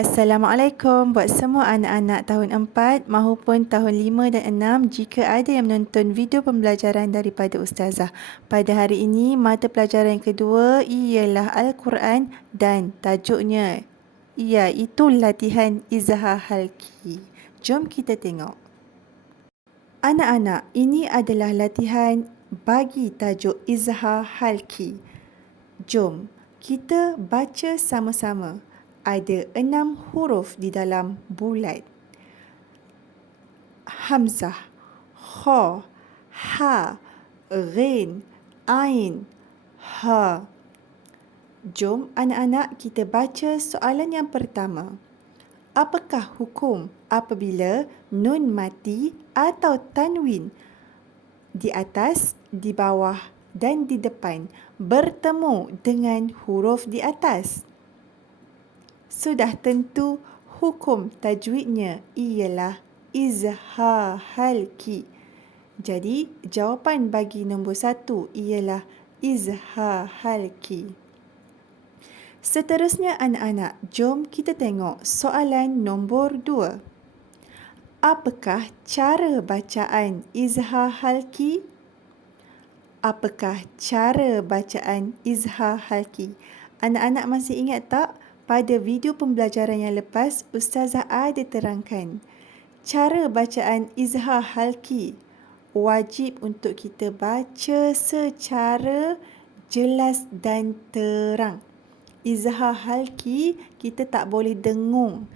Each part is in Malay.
Assalamualaikum buat semua anak-anak tahun 4 maupun tahun 5 dan 6 jika ada yang menonton video pembelajaran daripada Ustazah. Pada hari ini, mata pelajaran yang kedua ialah Al-Quran dan tajuknya iaitu latihan izhar halki. Jom kita tengok. Anak-anak, ini adalah latihan bagi tajuk izhar halki. Jom kita baca sama-sama. Ada 6 huruf di dalam bulat. Hamzah, Kha, Ha, Ghin, Ain, Ha. Jom anak-anak kita baca soalan yang pertama. Apakah hukum apabila nun mati atau tanwin di atas, di bawah dan di depan bertemu dengan huruf di atas? Sudah tentu hukum tajwidnya ialah izhar halki. Jadi jawapan bagi nombor 1 ialah izhar halki. Seterusnya anak-anak, jom kita tengok soalan nombor 2. Apakah cara bacaan izhar halki? Apakah cara bacaan izhar halki? Anak-anak masih ingat tak? Pada video pembelajaran yang lepas, Ustazah ada terangkan cara bacaan izhar halki. Wajib untuk kita baca secara jelas dan terang. Izhar halki kita tak boleh dengung.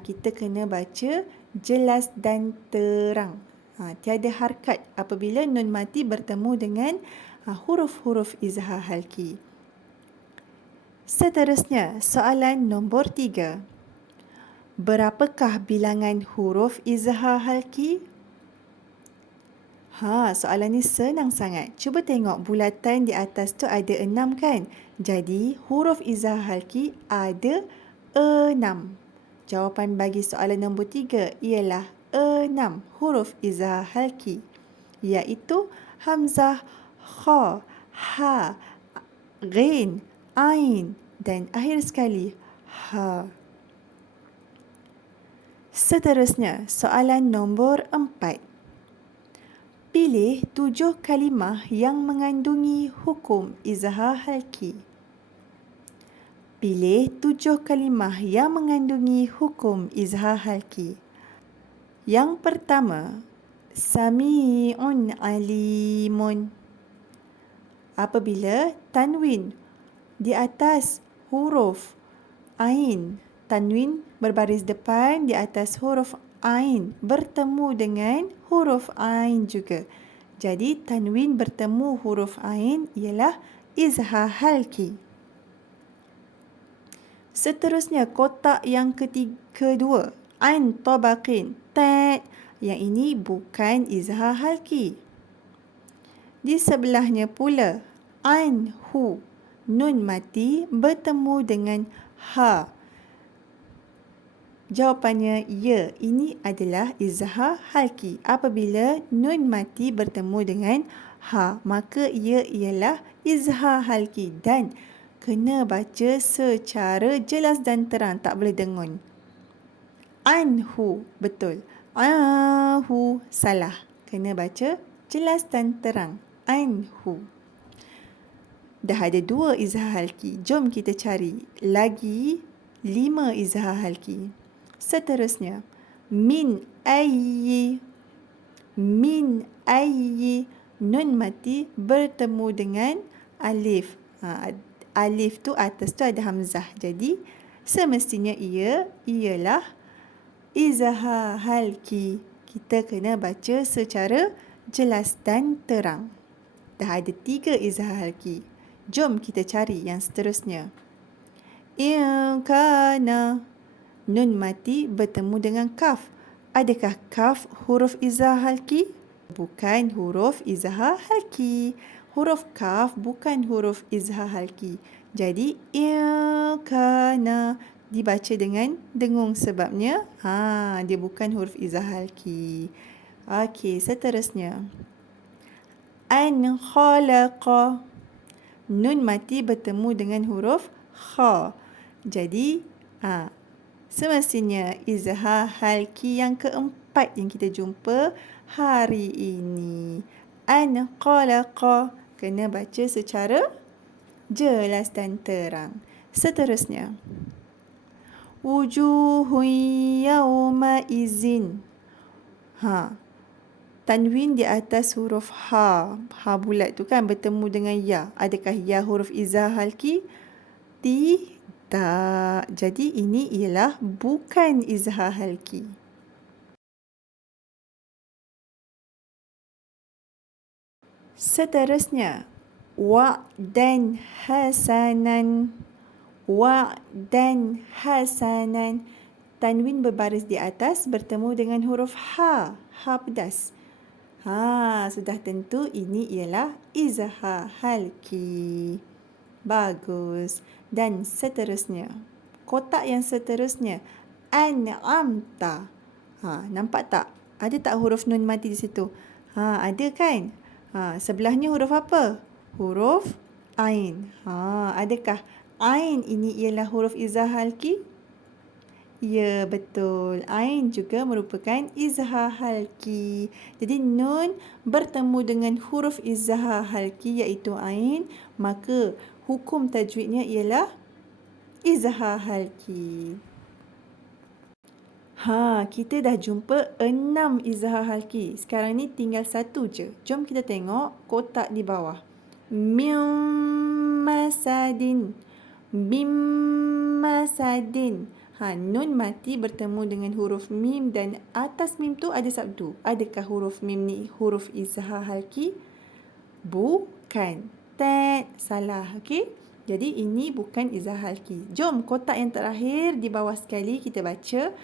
Kita kena baca jelas dan terang. Tiada harkat apabila nun mati bertemu dengan huruf-huruf izhar halki. Seterusnya, soalan nombor 3. Berapakah bilangan huruf izhar halki? Soalan ni senang sangat. Cuba tengok bulatan di atas tu ada 6 kan? Jadi, huruf izhar halki ada 6. Jawapan bagi soalan nombor 3 ialah 6 huruf izhar halki, iaitu Hamzah, Kha, Ha, Ghin, Ain dan akhir sekali Ha. Seterusnya, soalan nombor 4. Pilih 7 kalimah yang mengandungi hukum izhar halki. Pilih 7 kalimah yang mengandungi hukum izhar halki. Yang pertama, Sami'un alimun. Apabila tanwin di atas huruf Ain, tanwin berbaris depan di atas huruf Ain bertemu dengan huruf Ain juga. Jadi tanwin bertemu huruf Ain ialah izhar halki. Seterusnya kotak yang kedua, Ain tabaqin, tat. Yang ini bukan izhar halki. Di sebelahnya pula, Ain hu, nun mati bertemu dengan ha. Jawapannya ya, ini adalah izhar halki. Apabila nun mati bertemu dengan ha, maka ia ialah izhar halki dan kena baca secara jelas dan terang, tak boleh dengun. Anhu, betul. Ahu, salah. Kena baca jelas dan terang. Anhu. Dah ada 2 izhar halki. Jom kita cari lagi 5 izhar halki. Seterusnya, min ayyi. Min ayyi. Nun mati bertemu dengan alif. Alif tu atas tu ada hamzah. Jadi, semestinya ia ialah izhar halki. Kita kena baca secara jelas dan terang. Dah ada 3 izhar halki. Jom kita cari yang seterusnya. Kana. Nun mati bertemu dengan kaf. Adakah kaf huruf izhar halki? Bukan huruf izhar halki. Huruf kaf bukan huruf izhar halki. Jadi, kana dibaca dengan dengung sebabnya dia bukan huruf izhar halki. Okey, seterusnya. An khalaqa. Nun mati bertemu dengan huruf kha. Jadi, Semestinya izhar halki yang keempat yang kita jumpa hari ini. An qalaqa. Kena baca secara jelas dan terang. Seterusnya. Wujuhun yawma izin. Tanwin di atas huruf ha. Ha bulat tu kan bertemu dengan ya. Adakah ya huruf izhar halki? Tidak. Jadi ini ialah bukan izhar halki. Seterusnya. Wa'dan hasanan. Wa'dan hasanan. Tanwin berbaris di atas bertemu dengan huruf ha. Ha pedas. Sudah tentu ini ialah izhar halki. Bagus. Dan seterusnya. Kotak yang seterusnya. An'amta. Nampak tak? Ada tak huruf nun mati di situ? Ada kan? Sebelahnya huruf apa? Huruf ain. Adakah ain ini ialah huruf izhar halki? Ya, betul. Ain juga merupakan izhar halki. Jadi, nun bertemu dengan huruf izhar halki iaitu ain, maka hukum tajwidnya ialah izhar halki. Kita dah jumpa 6 izhar halki. Sekarang ni tinggal satu je. Jom kita tengok kotak di bawah. Min masadin. Mim masadin. Nun mati bertemu dengan huruf mim dan atas mim tu ada sabdu. Adakah huruf mim ni huruf izhar halki? Bukan. Salah. Okey? Jadi ini bukan izhar halki. Jom kotak yang terakhir di bawah sekali kita baca.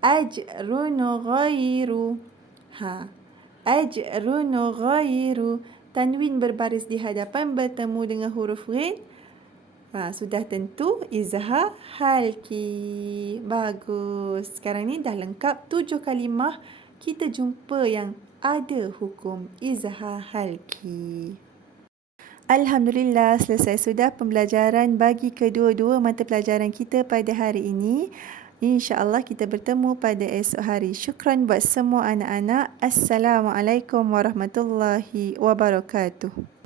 Ajrun ghairu. Ajrun ghairu. Tanwin berbaris di hadapan bertemu dengan huruf ghain. Sudah tentu izhar halki. Bagus. Sekarang ni dah lengkap 7 kalimah kita jumpa yang ada hukum izhar halki. Alhamdulillah, selesai sudah pembelajaran bagi kedua-dua mata pelajaran kita pada hari ini. InsyaAllah kita bertemu pada esok hari. Syukran buat semua anak-anak. Assalamualaikum warahmatullahi wabarakatuh.